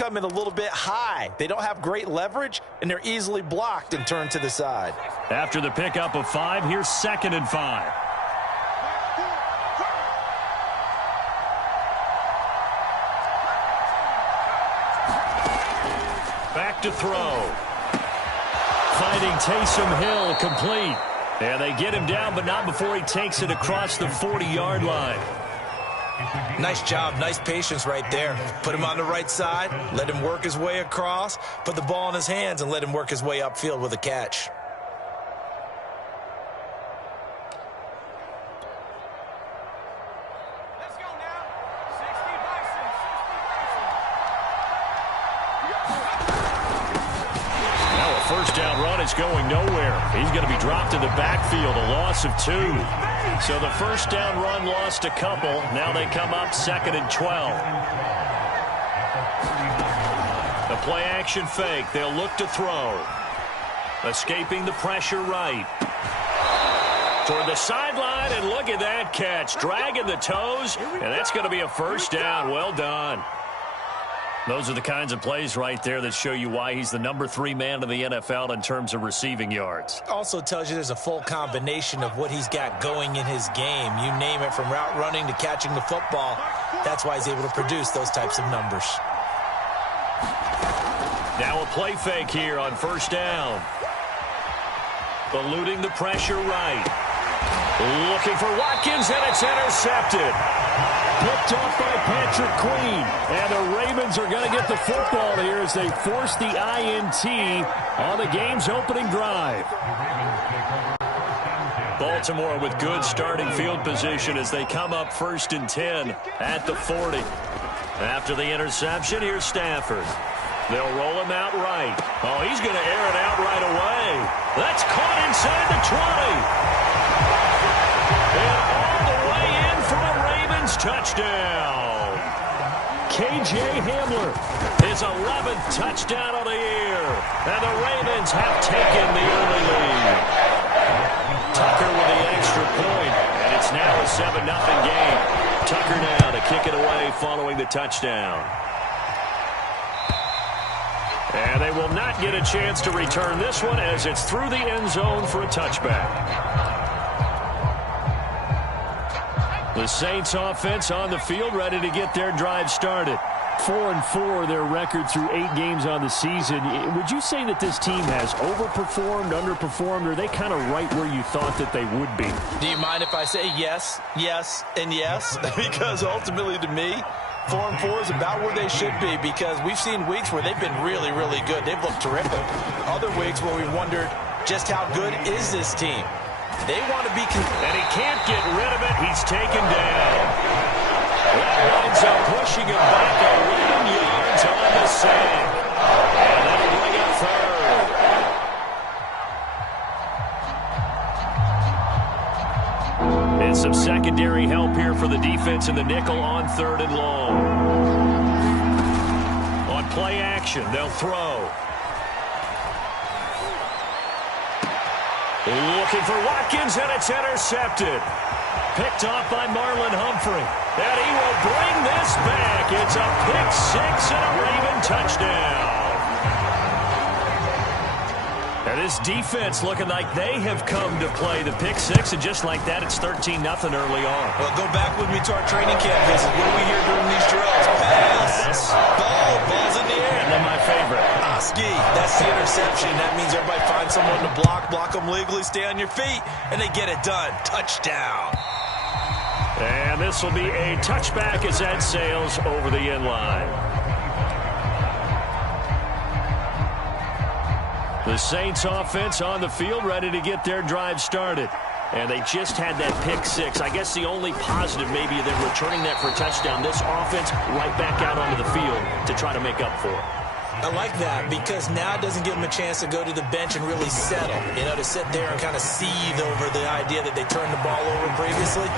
come in a little bit high. They don't have great leverage, and they're easily blocked and turned to the side. After the pickup of 5, here's 2nd and 5. Back to throw. Finding Taysom Hill complete. And they get him down, but not before he takes it across the 40-yard line. Nice job, nice patience right there. Put him on the right side, let him work his way across, put the ball in his hands, and let him work his way upfield with a catch. Let's go now. 60 Bison. Now a first down run is going nowhere. He's going to be dropped in the backfield, a loss of 2. So the first down run lost a couple. Now they come up 2nd and 12. The play action fake. They'll look to throw. Escaping the pressure right. Toward the sideline, and look at that catch. Dragging the toes, and that's going to be a first down. Well done. Those are the kinds of plays right there that show you why he's the number 3 man in the NFL in terms of receiving yards. Also tells you there's a full combination of what he's got going in his game. You name it, from route running to catching the football. That's why he's able to produce those types of numbers. Now a play fake here on first down. Eluding the pressure right. Looking for Watkins, and it's intercepted. Picked off by Patrick Queen. And the Ravens are going to get the football here as they force the INT on the game's opening drive. Baltimore with good starting field position as they come up 1st and 10 at the 40. After the interception, here's Stafford. They'll roll him out right. Oh, he's going to air it out right away. That's caught inside the 20. And all the way in for a Ravens touchdown. KJ Hamler, his 11th touchdown of the year. And the Ravens have taken the early lead. Tucker with the extra point, and it's now a 7-0 game. Tucker now to kick it away following the touchdown. And they will not get a chance to return this one as it's through the end zone for a touchback. The Saints offense on the field ready to get their drive started. 4-4 their record through 8 games on the season. Would you say that this team has overperformed, underperformed, or are they kind of right where you thought that they would be? Do you mind if I say yes, yes, and yes? Because ultimately to me, 4-4 is about where they should be, because we've seen weeks where they've been really, really good. They've looked terrific. Other weeks where we wondered just how good is this team. They want to be... And he can't get rid of it. He's taken down. That winds up pushing him back 11 yards on the sack. And that'll bring up 3rd. And some secondary help here for the defense in the nickel on 3rd and long. On play action, they'll throw. Looking for Watkins, and it's intercepted. Picked off by Marlon Humphrey. And he will bring this back. It's a pick 6 and a Raven touchdown. And this defense looking like they have come to play the pick 6, and just like that, it's 13-0 early on. Well, go back with me to our training camp visit. What do we hear during these drills? Pass. Ball's in the air. And then my favorite. Ski. That's the interception. That means everybody finds someone to block them legally, stay on your feet, and they get it done. Touchdown. And this will be a touchback as that sails over the end line. The Saints offense on the field ready to get their drive started. And they just had that pick 6. I guess the only positive maybe of them returning that for a touchdown. This offense right back out onto the field to try to make up for it. I like that, because now it doesn't give them a chance to go to the bench and really settle. You know, to sit there and kind of seethe over the idea that they turned the ball over previously.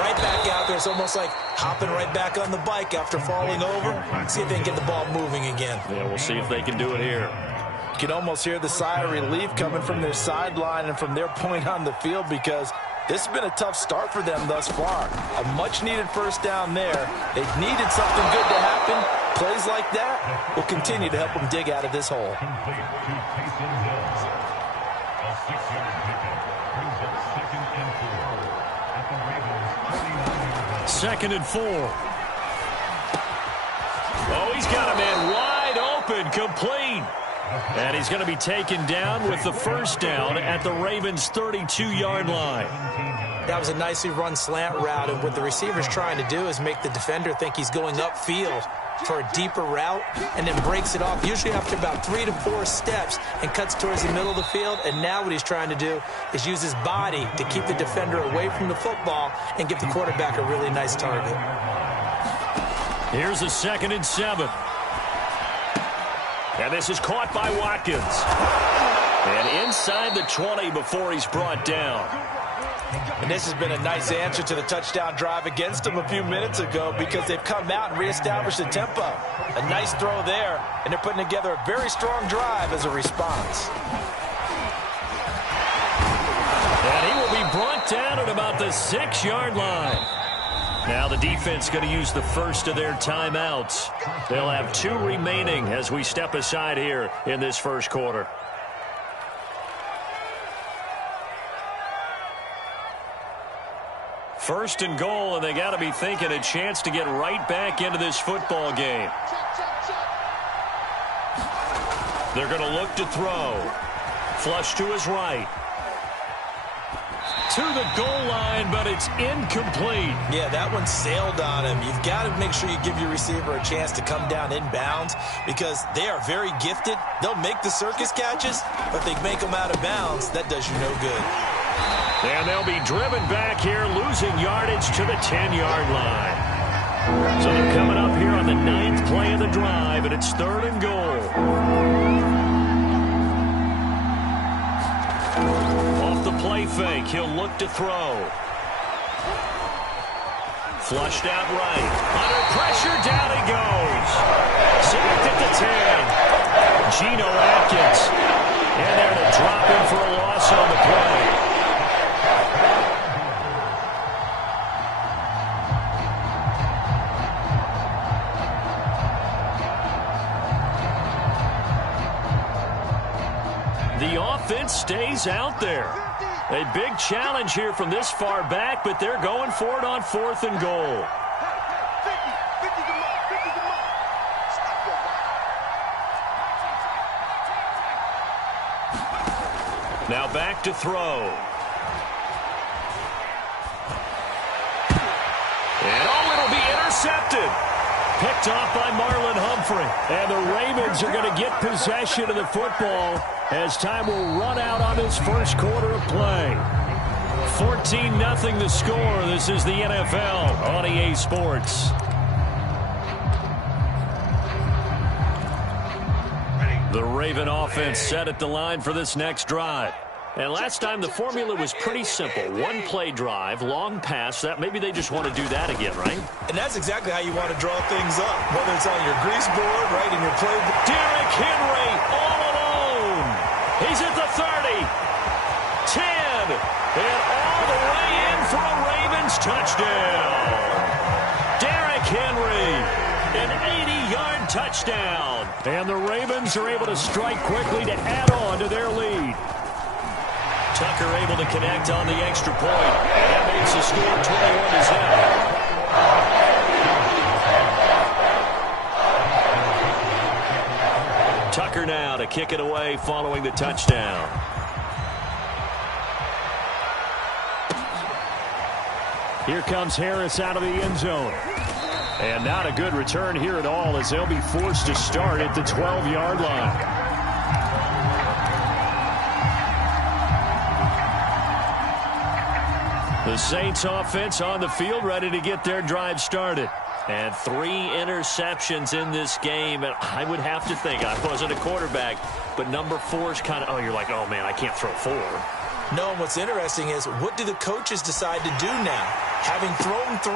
Right back out there. It's almost like hopping right back on the bike after falling over. See if they can get the ball moving again. Yeah, we'll see if they can do it here. You can almost hear the sigh of relief coming from their sideline and from their point on the field, because this has been a tough start for them thus far. A much-needed first down there. They needed something good to happen, Plays like that will continue to help them dig out of this hole. Second and 4. Oh, he's got a man wide open, complete. And he's going to be taken down with the first down at the Ravens' 32-yard line. That was a nicely run slant route, and what the receiver's trying to do is make the defender think he's going upfield for a deeper route and then breaks it off, usually after about 3 to 4 steps, and cuts towards the middle of the field. And now what he's trying to do is use his body to keep the defender away from the football and give the quarterback a really nice target. Here's a 2nd and 7. And this is caught by Watkins. And inside the 20 before he's brought down. And this has been a nice answer to the touchdown drive against them a few minutes ago, because they've come out and reestablished the tempo. A nice throw there, and they're putting together a very strong drive as a response. And he will be brought down at about the 6-yard line. Now the defense going to use the first of their timeouts. They'll have 2 remaining as we step aside here in this first quarter. First and goal, and they got to be thinking a chance to get right back into this football game. They're going to look to throw. Flush to his right. To the goal line, but it's incomplete. Yeah, that one sailed on him. You've got to make sure you give your receiver a chance to come down inbounds, because they are very gifted. They'll make the circus catches, but they make them out of bounds. That does you no good. And they'll be driven back here, losing yardage to the 10-yard line. So they're coming up here on the 9th play of the drive, and it's 3rd and goal. Off the play fake, he'll look to throw. Flushed out right. Under pressure, down he goes. Sacked at the 10. Geno Atkins. And they're to drop him for a loss on the play. The offense stays out there. A big challenge here from this far back, but they're going for it on 4th and goal. Now back to throw. And it'll be intercepted. Picked off by Marlon Humphrey. And the Ravens are going to get possession of the football as time will run out on this first quarter of play. 14-0 the score. This is the NFL on EA Sports. The Raven offense set at the line for this next drive. And last time the formula was pretty simple. 1-play drive, long pass. That maybe they just want to do that again, right? And that's exactly how you want to draw things up, whether it's on your grease board, right, in your play. Derrick Henry all alone. He's at the 30, 10, and all the way in for a Ravens touchdown. Derrick Henry, an 80-yard touchdown. And the Ravens are able to strike quickly to add on to their lead. Tucker able to connect on the extra point. And that makes the score 21-0. Tucker now to kick it away following the touchdown. Here comes Harris out of the end zone. And not a good return here at all, as they'll be forced to start at the 12-yard line. The Saints offense on the field, ready to get their drive started. And 3 interceptions in this game. And I would have to think, I wasn't a quarterback, but number 4 is kind of, you're like, oh, man, I can't throw 4. No, and what's interesting is, what do the coaches decide to do now? Having thrown 3.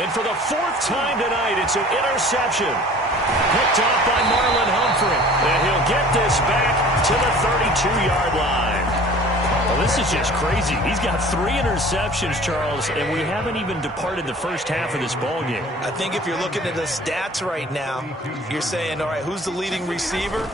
And for the 4th time tonight, it's an interception. Picked off by Marlon Humphrey. And he'll get this back to the 32-yard line. Well, this is just crazy. He's got 3 interceptions, Charles, and we haven't even departed the first half of this ball game. I think if you're looking at the stats right now, you're saying, all right, who's the leading receiver?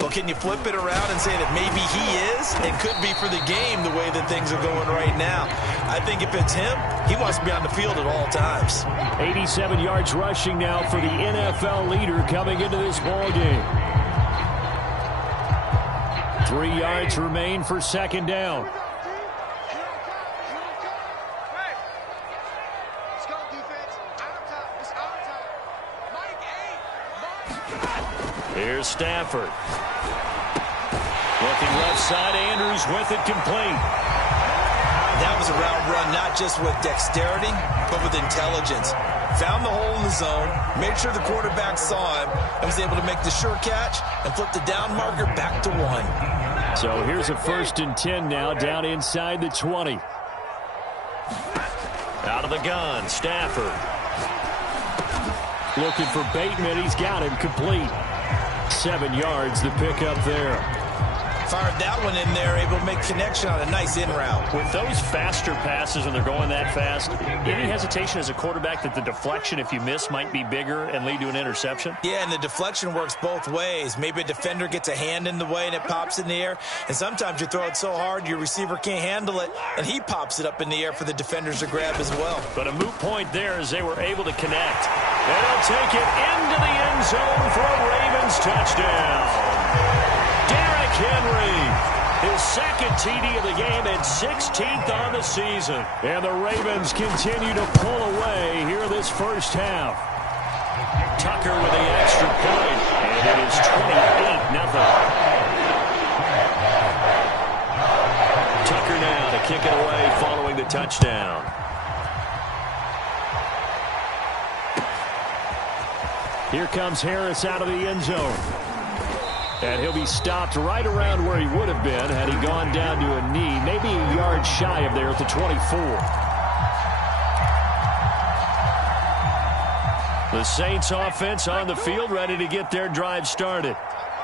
Well, can you flip it around and say that maybe he is? It could be for the game the way that things are going right now. I think if it's him, he wants to be on the field at all times. 87 yards rushing now for the NFL leader coming into this ball game. 3 yards remain for second down. Here's Stafford. Looking left side, Andrews with it complete. That was a route run, not just with dexterity, but with intelligence. Found the hole in the zone, made sure the quarterback saw him, and was able to make the sure catch and flip the down marker back to 1. So here's a 1st and 10 now, down inside the 20. Out of the gun, Stafford. Looking for Bateman, he's got him complete. 7 yards, the pickup there. Fired that one in there, able to make connection on a nice in route. With those faster passes and they're going that fast, any hesitation as a quarterback that the deflection, if you miss, might be bigger and lead to an interception? Yeah, and the deflection works both ways. Maybe a defender gets a hand in the way and it pops in the air, and sometimes you throw it so hard your receiver can't handle it, and he pops it up in the air for the defenders to grab as well. But a moot point there as they were able to connect. And they'll take it into the end zone for a Ravens touchdown. Derrick Henry, his second TD of the game and 16th on the season. And the Ravens continue to pull away here this first half. Tucker with the extra point, and it is 28-0. Tucker now to kick it away following the touchdown. Here comes Harris out of the end zone. And he'll be stopped right around where he would have been had he gone down to a knee, maybe a yard shy of there at the 24. The Saints offense on the field, ready to get their drive started.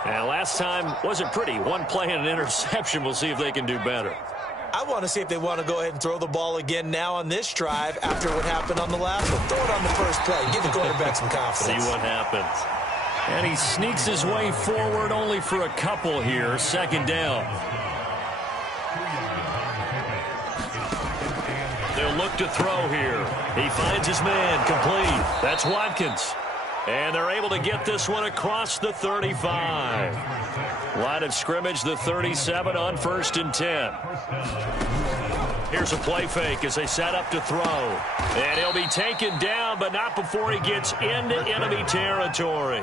And last time wasn't pretty. One play and an interception. We'll see if they can do better. I want to see if they want to go ahead and throw the ball again now on this drive after what happened on the last one. Throw it on the first play. Give the quarterback some confidence. See what happens. And he sneaks his way forward only for a couple here. Second down. They'll look to throw here. He finds his man complete. That's Watkins. And they're able to get this one across the 35. Line of scrimmage, the 37 on 1st and 10. Here's a play fake as they set up to throw. And he'll be taken down, but not before he gets into enemy territory.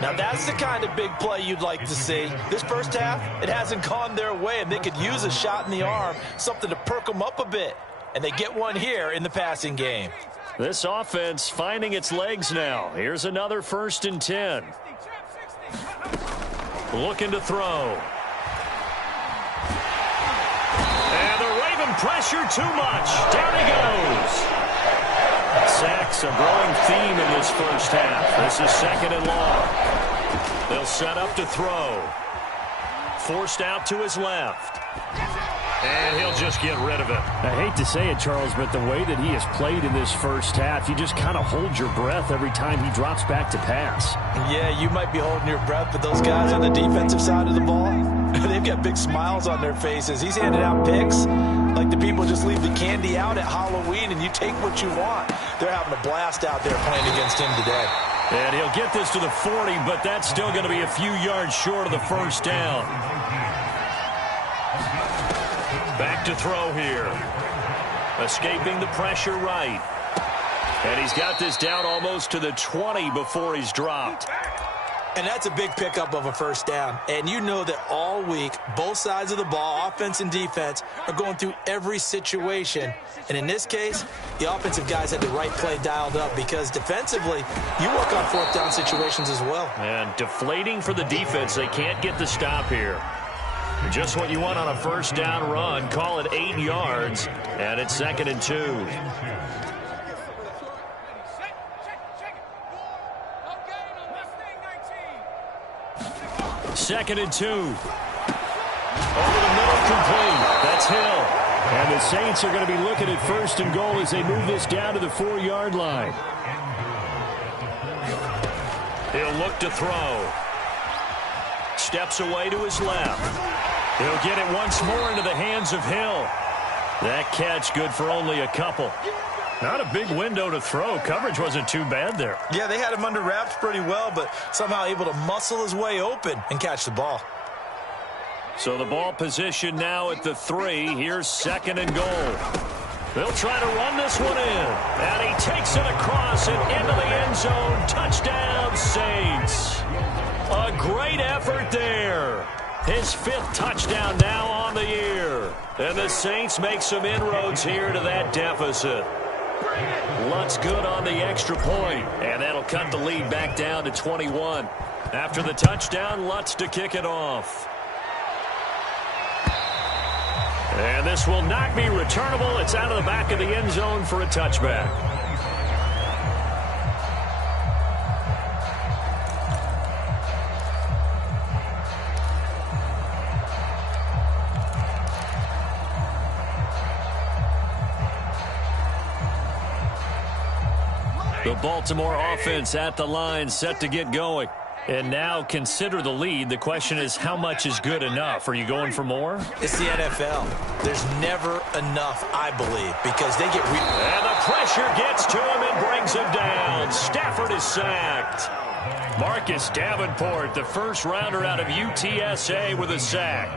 Now that's the kind of big play you'd like to see. This first half, it hasn't gone their way, and they could use a shot in the arm, something to perk them up a bit. And they get one here in the passing game. This offense finding its legs now. Here's another 1st and 10. Looking to throw. And the Raven pressure too much. Down he goes. Sacks a growing theme in this first half. This is 2nd and long. They'll set up to throw. Forced out to his left. And he'll just get rid of it. I hate to say it, Charles, but the way that he has played in this first half, you just kind of hold your breath every time he drops back to pass. Yeah, you might be holding your breath, but those guys on the defensive side of the ball, they've got big smiles on their faces. He's handing out picks like the people just leave the candy out at Halloween and you take what you want. They're having a blast out there playing against him today. And he'll get this to the 40, but that's still going to be a few yards short of the first down. Back to throw here. Escaping the pressure right. And he's got this down almost to the 20 before he's dropped. And that's a big pickup of a first down. And you know that all week, both sides of the ball, offense and defense, are going through every situation. And in this case, the offensive guys had the right play dialed up because defensively, you work on 4th down situations as well. And deflating for the defense. They can't get the stop here. Just what you want on a first down run. Call it 8 yards. And it's 2nd and 2. Second and 2. Over the middle, complete. That's Hill. And the Saints are going to be looking at 1st and goal as they move this down to the 4-yard line. He'll look to throw. Steps away to his left. He'll get it once more into the hands of Hill. That catch good for only a couple. Not a big window to throw. Coverage wasn't too bad there. Yeah, they had him under wraps pretty well, but somehow able to muscle his way open and catch the ball. So the ball position now at the 3. Here's 2nd and goal. They'll try to run this one in. And he takes it across and into the end zone. Touchdown, Saints. A great effort there. His 5th touchdown now on the year. And the Saints make some inroads here to that deficit. Lutz good on the extra point. And that'll cut the lead back down to 21. After the touchdown, Lutz to kick it off. And this will not be returnable. It's out of the back of the end zone for a touchback. The Baltimore offense at the line, set to get going. And now consider the lead. The question is, how much is good enough? Are you going for more? It's the NFL. There's never enough, I believe, because they get... And the pressure gets to him and brings him down. Stafford is sacked. Marcus Davenport, the first rounder out of UTSA, with a sack.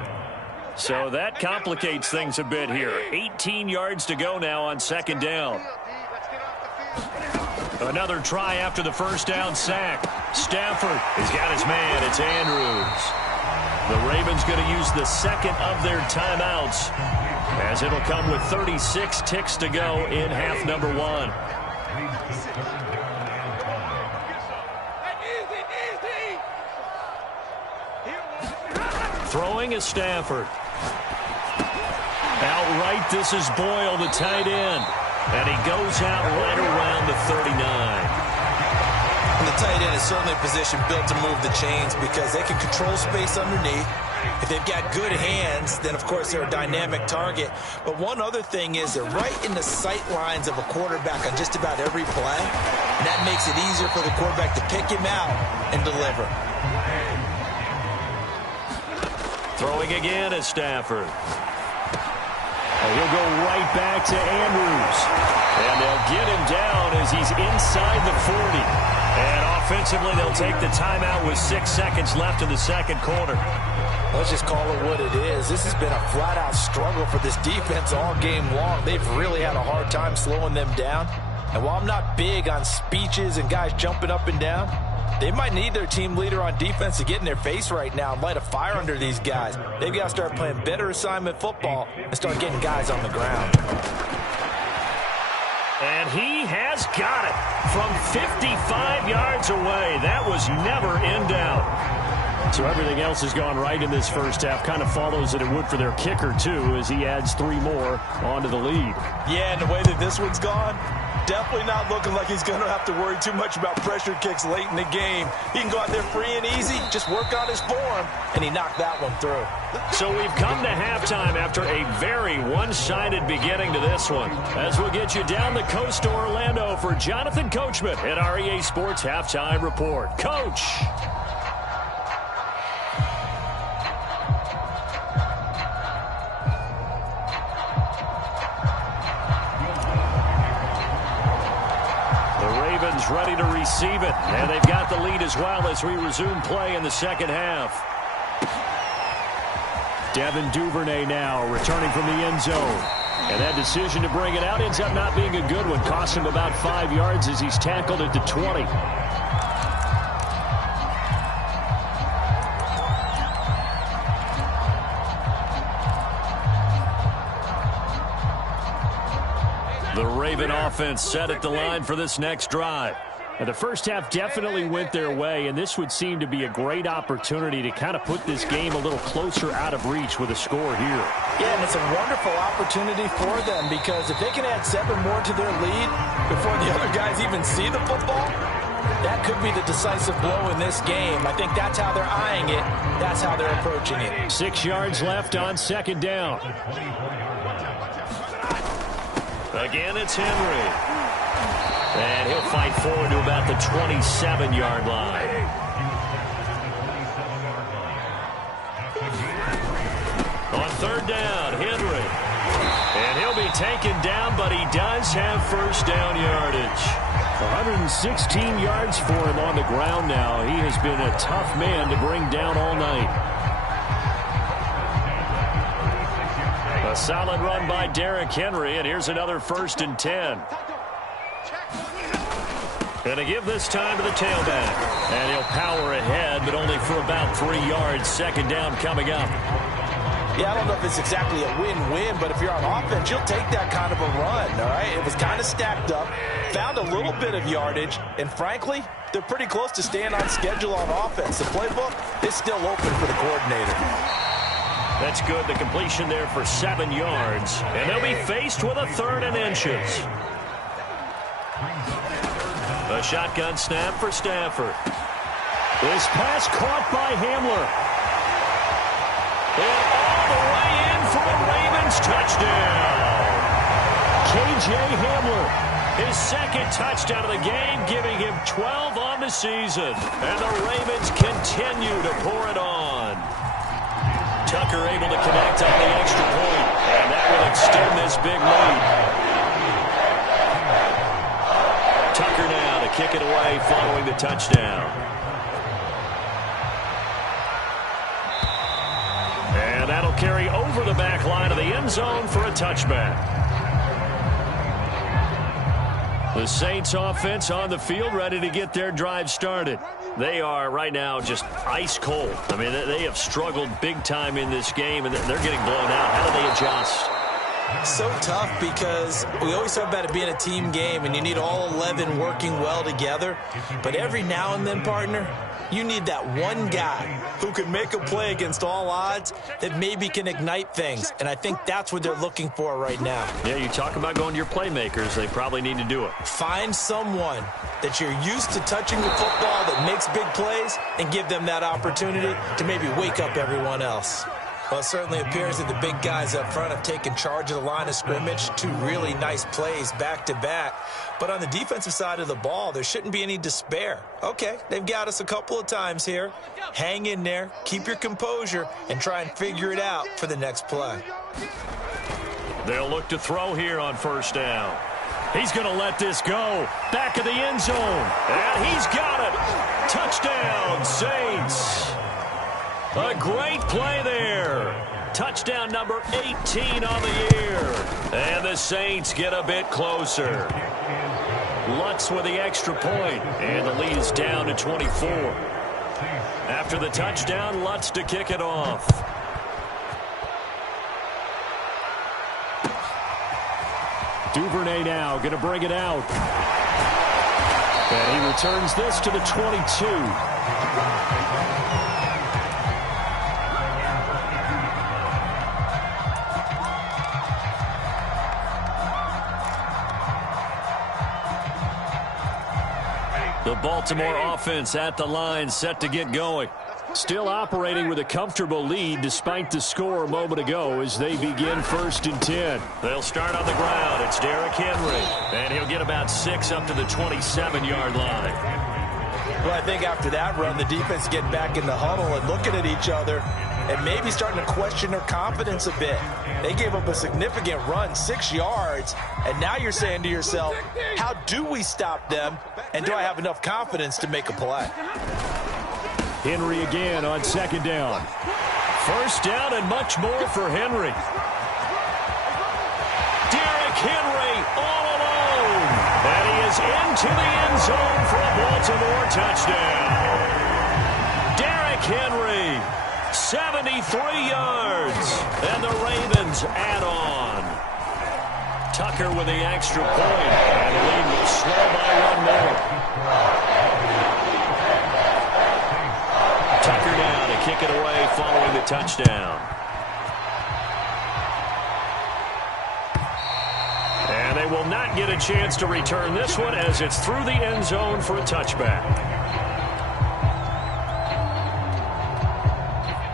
So that complicates things a bit here. 18 yards to go now on 2nd down. Another try after the first down sack. Stafford has got his man. It's Andrews. The Ravens going to use the 2nd of their timeouts, as it'll come with 36 ticks to go in half number 1. Throwing is Stafford. Outright, this is Boyle, the tight end. And he goes out right around the 39. And the tight end is certainly a position built to move the chains because they can control space underneath. If they've got good hands, then, of course, they're a dynamic target. But one other thing is they're right in the sight lines of a quarterback on just about every play. And that makes it easier for the quarterback to pick him out and deliver. Throwing again is Stafford. He'll go right back to Andrews. And they'll get him down as he's inside the 40. And offensively, they'll take the timeout with 6 seconds left in the 2nd quarter. Let's just call it what it is. This has been a flat-out struggle for this defense all game long. They've really had a hard time slowing them down. And while I'm not big on speeches and guys jumping up and down, they might need their team leader on defense to get in their face right now and light a fire under these guys. They've got to start playing better assignment football and start getting guys on the ground. And he has got it from 55 yards away. That was never in doubt. So everything else has gone right in this first half. Kind of follows that it would for their kicker, too, as he adds 3 more onto the lead. Yeah, and the way that this one's gone, definitely not looking like he's going to have to worry too much about pressure kicks late in the game. He can go out there free and easy, just work on his form, and he knocked that one through. So we've come to halftime after a very one-sided beginning to this one. As we'll get you down the coast to Orlando for Jonathan Coachman at our EA Sports Halftime Report. Coach! Ready to receive it, and they've got the lead as well as we resume play in the 2nd half. Devin Duvernay now returning from the end zone, and that decision to bring it out ends up not being a good one. Cost him about 5 yards as he's tackled at the 20. The Raven offense set at the line for this next drive. And the first half definitely went their way, and this would seem to be a great opportunity to kind of put this game a little closer out of reach with a score here. Yeah, and it's a wonderful opportunity for them because if they can add 7 more to their lead before the other guys even see the football, That could be the decisive blow in this game. I think that's how they're eyeing it. That's how they're approaching it. 6 yards left on second down. Again, it's Henry. And he'll fight forward to about the 27-yard line. On third down, Henry. And he'll be taken down, but he does have first down yardage. 116 yards for him on the ground now. He has been a tough man to bring down all night. A solid run by Derrick Henry, and here's another 1st and 10. Going to give this time to the tailback. And he'll power ahead, but only for about 3 yards. Second down coming up. Yeah, I don't know if it's exactly a win-win, but if you're on offense, you'll take that kind of a run, all right? It was kind of stacked up, found a little bit of yardage, and frankly, they're pretty close to staying on schedule on offense. The playbook is still open for the coordinator. That's good. The completion there for 7 yards, and they'll be faced with a 3rd and inches. A shotgun snap for Stafford. This pass caught by Hamler. And all the way in for a Ravens touchdown. K.J. Hamler, his 2nd touchdown of the game, giving him 12 on the season. And the Ravens continue to pour it on. Tucker able to connect on the extra point, and that will extend this big lead. Tucker now to kick it away following the touchdown. And that'll carry over the back line of the end zone for a touchback. The Saints offense on the field ready to get their drive started. They are right now just ice cold. I mean, they have struggled big time in this game, and they're getting blown out. How do they adjust? So tough because we always talk about it being a team game, and you need all 11 working well together. But every now and then, partner, you need that one guy who can make a play against all odds that maybe can ignite things. And I think that's what they're looking for right now. Yeah, you talk about going to your playmakers. They probably need to do it. Find someone that you're used to touching the football that makes big plays and give them that opportunity to maybe wake up everyone else. Well, it certainly appears that the big guys up front have taken charge of the line of scrimmage. 2 really nice plays back-to-back. But on the defensive side of the ball, there shouldn't be any despair. Okay, they've got us a couple of times here. Hang in there, keep your composure, and try and figure it out for the next play. They'll look to throw here on 1st down. He's going to let this go. Back of the end zone. And he's got it. Touchdown, Saints. A great play there. Touchdown number 18 on the year. And the Saints get a bit closer. Lutz with the extra point, and the lead is down to 24. After the touchdown, Lutz to kick it off. Duvernay now going to bring it out. And he returns this to the 22. The Baltimore offense at the line, set to get going. Still operating with a comfortable lead despite the score a moment ago as they begin 1st and 10. They'll start on the ground. It's Derrick Henry. And he'll get about 6 up to the 27-yard line. Well, I think after that run, the defense getting back in the huddle and looking at each other and maybe starting to question their confidence a bit. They gave up a significant run, 6 yards, and now you're saying to yourself, how do we stop them, and do I have enough confidence to make a play? Henry again on 2nd down. 1st down and much more for Henry. Derrick Henry all alone. And he is into the end zone for a Baltimore touchdown. Derrick Henry, 73 yards. And the Ravens add on. Tucker with the extra point. And the lead will slow by 1 more. Tucker now to kick it away following the touchdown. And they they will not get a chance to return this one as it's through the end zone for a touchback.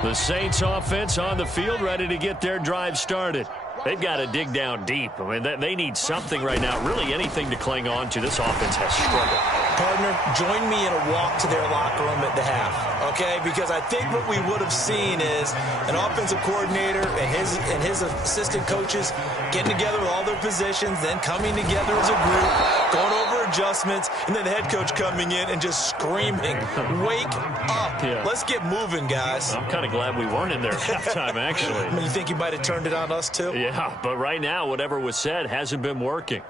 The Saints offense on the field ready to get their drive started. They've got to dig down deep. I mean, they need something right now, really anything to cling on to. This offense has struggled. Partner, join me in a walk to their locker room at the half, okay? Because I think what we would have seen is an offensive coordinator and his assistant coaches getting together with all their positions, then coming together as a group, going over adjustments, and then the head coach coming in and just screaming, "Wake up. Yeah. Let's get moving, guys." I'm kind of glad we weren't in there at halftime, actually. I mean, you think he might have turned it on us, too? Yeah, but right now, whatever was said hasn't been working.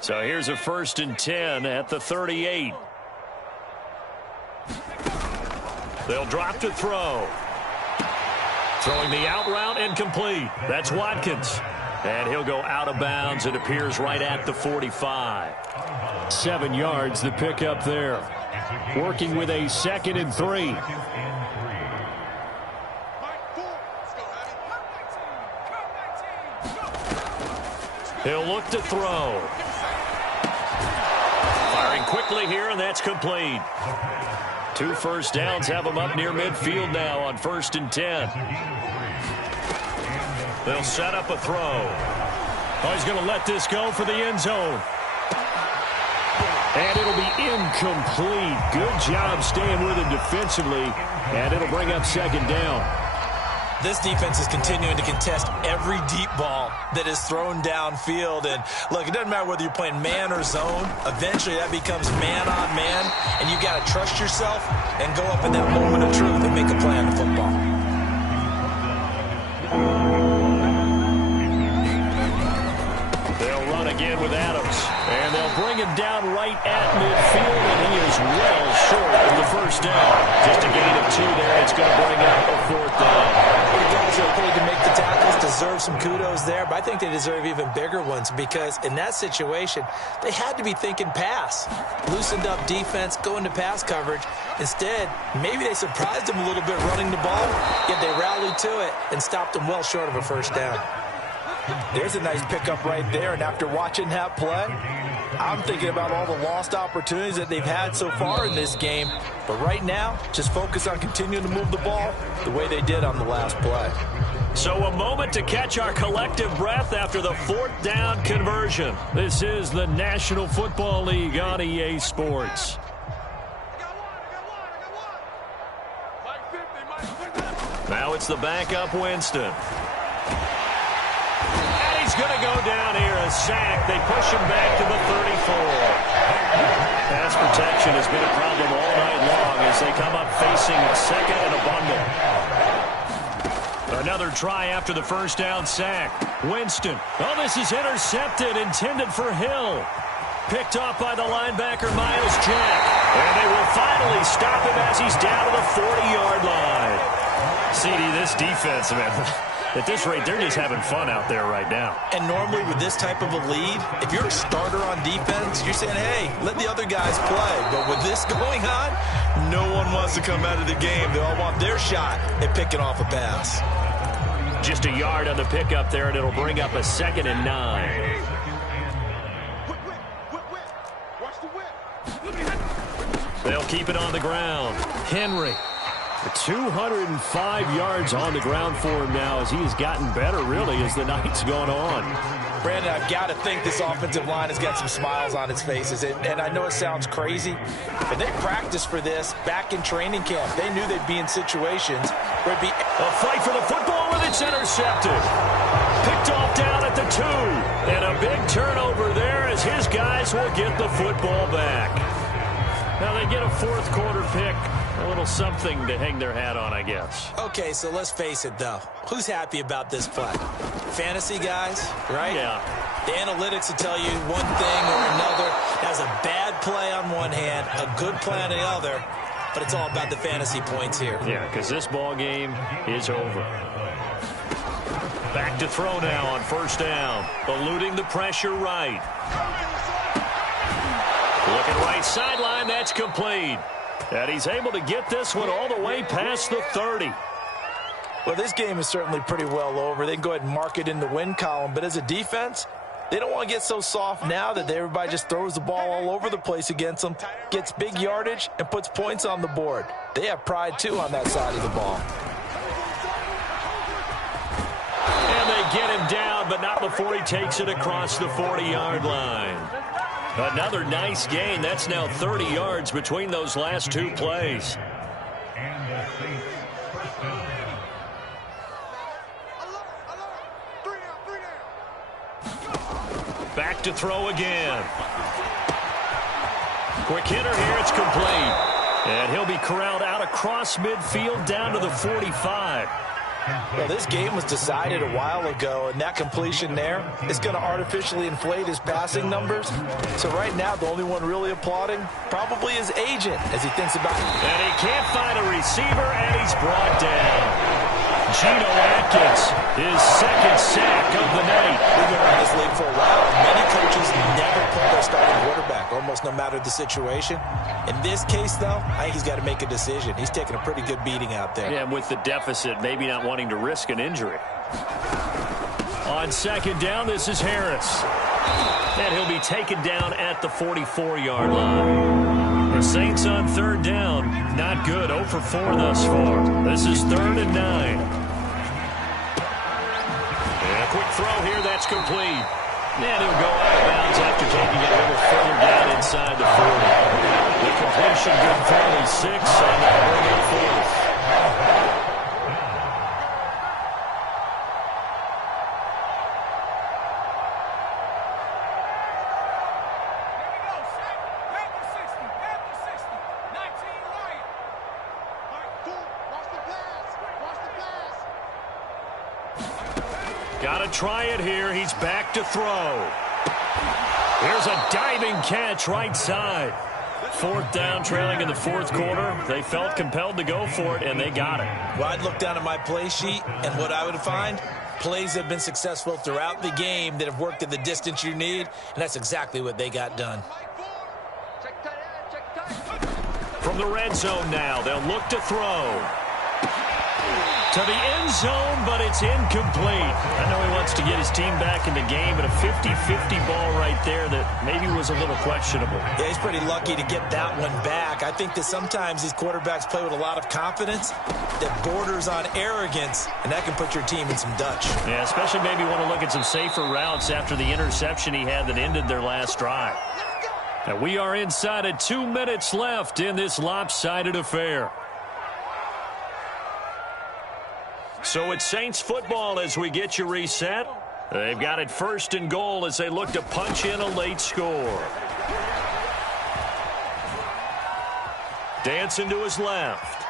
So here's a 1st and 10 at the 38. They'll drop to throw. Throwing the out route incomplete. That's Watkins. And he'll go out of bounds. It appears right at the 45. 7 yards, the pickup there. Working with a 2nd and 3. He'll look to throw. Firing quickly here, and that's complete. 2 first downs have him up near midfield now on 1st and 10. They'll set up a throw. Oh, he's going to let this go for the end zone. And it'll be incomplete. Good job staying with him defensively, and it'll bring up 2nd down. This defense is continuing to contest every deep ball that is thrown downfield. And, look, it doesn't matter whether you're playing man or zone. Eventually, that becomes man on man, and you got to trust yourself and go up in that moment of truth and make a play on the football. They'll run again with Adams, and they'll bring him down right at midfield, and he is well short of the 1st down. Just a gain of 2 there. It's going to bring up a 4th down. The guys who are paid to make the tackles deserve some kudos there, but I think they deserve even bigger ones because in that situation, they had to be thinking pass. Loosened up defense, going to pass coverage. Instead, maybe they surprised them a little bit running the ball, yet they rallied to it and stopped them well short of a 1st down. There's a nice pickup right there, and after watching that play, I'm thinking about all the lost opportunities that they've had so far in this game. But right now, just focus on continuing to move the ball the way they did on the last play. So a moment to catch our collective breath after the 4th down conversion. This is the National Football League on EA Sports. Now it's the backup Winston. He's going to go down here, a sack. They push him back to the 34. Pass protection has been a problem all night long as they come up facing a 2nd and a bundle. Another try after the 1st down sack. Winston. Oh, this is intercepted, intended for Hill. Picked off by the linebacker, Miles Jack. And they will finally stop him as he's down to the 40-yard line. CD, this defense, man. At this rate, they're just having fun out there right now. And normally with this type of a lead, if you're a starter on defense, you're saying, hey, let the other guys play. But with this going on, no one wants to come out of the game. They all want their shot at picking off a pass. Just a yard on the pickup there, and it'll bring up a 2nd and 9. They'll keep it on the ground. Henry. 205 yards on the ground for him now as he has gotten better, really, as the night's gone on. Brandon, I've got to think this offensive line has got some smiles on its faces. And I know it sounds crazy, but they practiced for this back in training camp. They knew they'd be in situations where it'd be a fight for the football, and it's intercepted. Picked off down at the 2. And a big turnover there as his guys will get the football back. Now they get a 4th quarter pick. A little something to hang their hat on, I guess. Okay, so let's face it, though. Who's happy about this play? Fantasy guys, right? Yeah. The analytics will tell you one thing or another. That's a bad play on one hand, a good play on the other, but it's all about the fantasy points here. Yeah, because this ball game is over. Back to throw now on 1st down. Eluding the pressure right. Looking right sideline, that's complete. And he's able to get this one all the way past the 30. Well, this game is certainly pretty well over. They can go ahead and mark it in the win column. But as a defense, they don't want to get so soft now that everybody just throws the ball all over the place against them, gets big yardage, and puts points on the board. They have pride, too, on that side of the ball. And they get him down, but not before he takes it across the 40-yard line. Another nice gain. That's now 30 yards between those last two plays. Back to throw again. Quick hitter here. It's complete. And he'll be corralled out across midfield down to the 45. Well, this game was decided a while ago, and that completion there is going to artificially inflate his passing numbers. So right now, the only one really applauding probably his agent as he thinks about it. And he can't find a receiver, and he's brought down. Geno Atkins, his second sack of the night. We've been around this league for a while. Many coaches never pull their starting quarterback, almost no matter the situation. In this case, though, I think he's got to make a decision. He's taking a pretty good beating out there. Yeah, with the deficit, maybe not wanting to risk an injury. On second down, this is Harris. And he'll be taken down at the 44-yard line. The Saints on third down. Not good. 0 for 4 thus far. This is 3rd and 9. And a quick throw here. That's complete. And he'll go out of bounds after taking it a little further down inside the 40. The completion good for only 6, and that'll bring it 4th. Got to try it here. He's back to throw. Here's a diving catch right side. 4th down, trailing in the 4th quarter. They felt compelled to go for it, and they got it. Well, I'd look down at my play sheet, and what I would find, plays have been successful throughout the game that have worked at the distance you need, and that's exactly what they got done. From the red zone now, they'll look to throw. To the end zone, but it's incomplete. I know he wants to get his team back in the game, but a 50-50 ball right there that maybe was a little questionable. Yeah, he's pretty lucky to get that one back. I think that sometimes these quarterbacks play with a lot of confidence that borders on arrogance, and that can put your team in some Dutch. Yeah, especially maybe want to look at some safer routes after the interception he had that ended their last drive. Now we are inside of 2 minutes left in this lopsided affair. So it's Saints football as we get you reset. They've got it 1st and goal as they look to punch in a late score. Dancing to his left.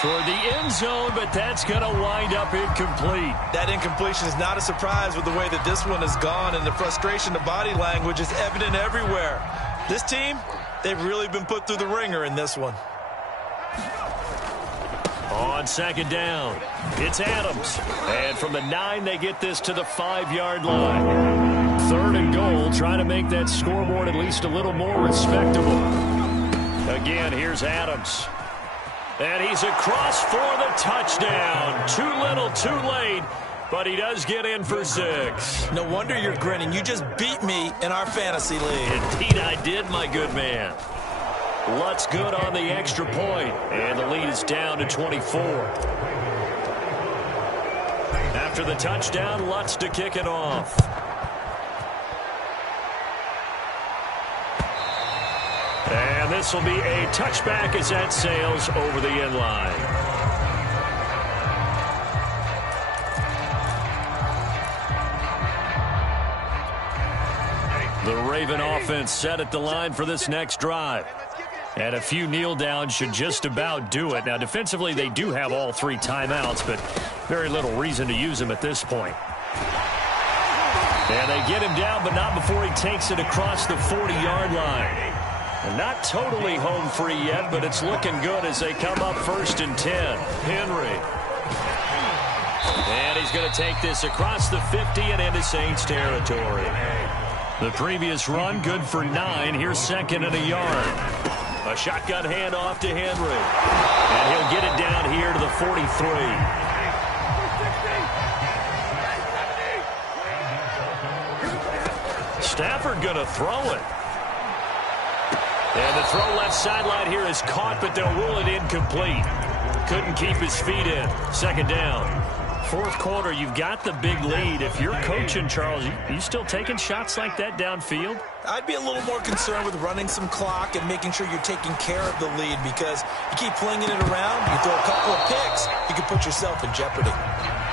Toward the end zone, but that's going to wind up incomplete. That incompletion is not a surprise with the way that this one has gone, and the frustration, the body language is evident everywhere. This team, they've really been put through the ringer in this one. On second down, it's Adams. And from the 9, they get this to the 5-yard line. 3rd and goal, trying to make that scoreboard at least a little more respectable. Again, here's Adams. And he's across for the touchdown. Too little, too late, but he does get in for 6. No wonder you're grinning. You just beat me in our fantasy league. Indeed I did, my good man. Lutz good on the extra point, and the lead is down to 24. After the touchdown, Lutz to kick it off. And this will be a touchback as that sails over the end line. The Raven offense set at the line for this next drive. And a few kneel downs should just about do it. Now, defensively, they do have all 3 timeouts, but very little reason to use them at this point. And they get him down, but not before he takes it across the 40-yard line. And not totally home free yet, but it's looking good as they come up 1st and 10. Henry. And he's going to take this across the 50 and into Saints territory. The previous run, good for 9. Here's 2nd and a yard. A shotgun handoff to Henry. And he'll get it down here to the 43. Stafford going to throw it. And the throw left sideline here is caught, but they'll rule it incomplete. Couldn't keep his feet in. Second down. Fourth quarter, you've got the big lead. If you're coaching, Charles, you still taking shots like that downfield? I'd be a little more concerned with running some clock and making sure you're taking care of the lead, because you keep flinging it around, you throw a couple of picks, you can put yourself in jeopardy.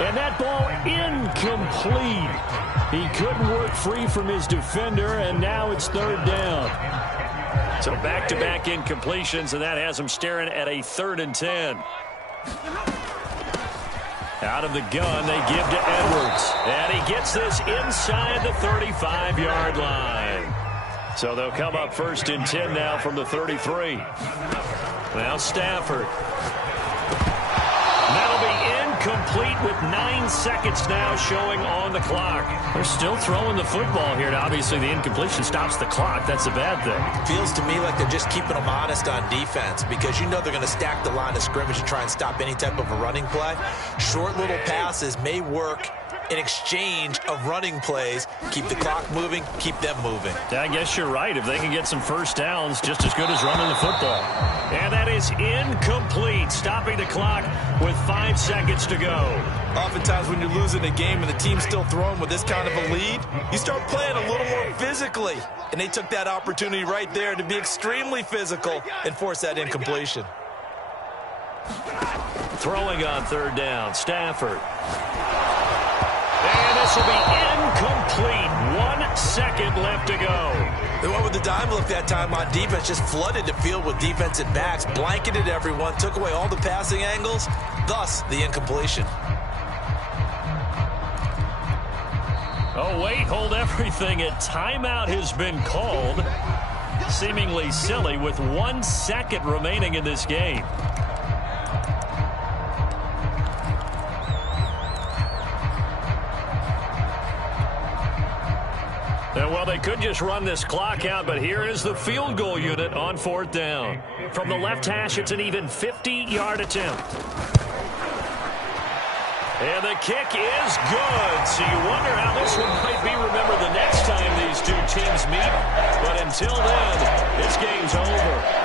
And that ball incomplete. He couldn't work free from his defender, and now it's third down. So back-to-back incompletions, and that has him staring at a 3rd and 10. Out of the gun, they give to Edwards. And he gets this inside the 35-yard line. So they'll come up 1st and 10 now from the 33. Now Stafford. That'll be incomplete with 9 seconds now showing on the clock. They're still throwing the football here. Now, obviously, the incompletion stops the clock. That's a bad thing. Feels to me like they're just keeping them honest on defense, because you know they're going to stack the line of scrimmage and try and stop any type of a running play. Short little passes may work in exchange of running plays. Keep the clock moving, keep them moving. I guess you're right. If they can get some first downs, just as good as running the football. And that is incomplete, stopping the clock with 5 seconds to go. Oftentimes when you're losing a game and the team's still throwing with this kind of a lead, you start playing a little more physically. And they took that opportunity right there to be extremely physical and force that incompletion. Throwing on 3rd down, Stafford. And this will be incomplete. 1 second left to go. They went with the dime look that time on defense, just flooded the field with defensive backs, blanketed everyone, took away all the passing angles, thus the incompletion. Oh, wait, hold everything. A timeout has been called. Seemingly silly with 1 second remaining in this game. Well, they could just run this clock out, but here is the field goal unit on 4th down. From the left hash, it's an even 50-yard attempt. And the kick is good. So you wonder how this one might be remembered the next time these two teams meet. But until then, this game's over.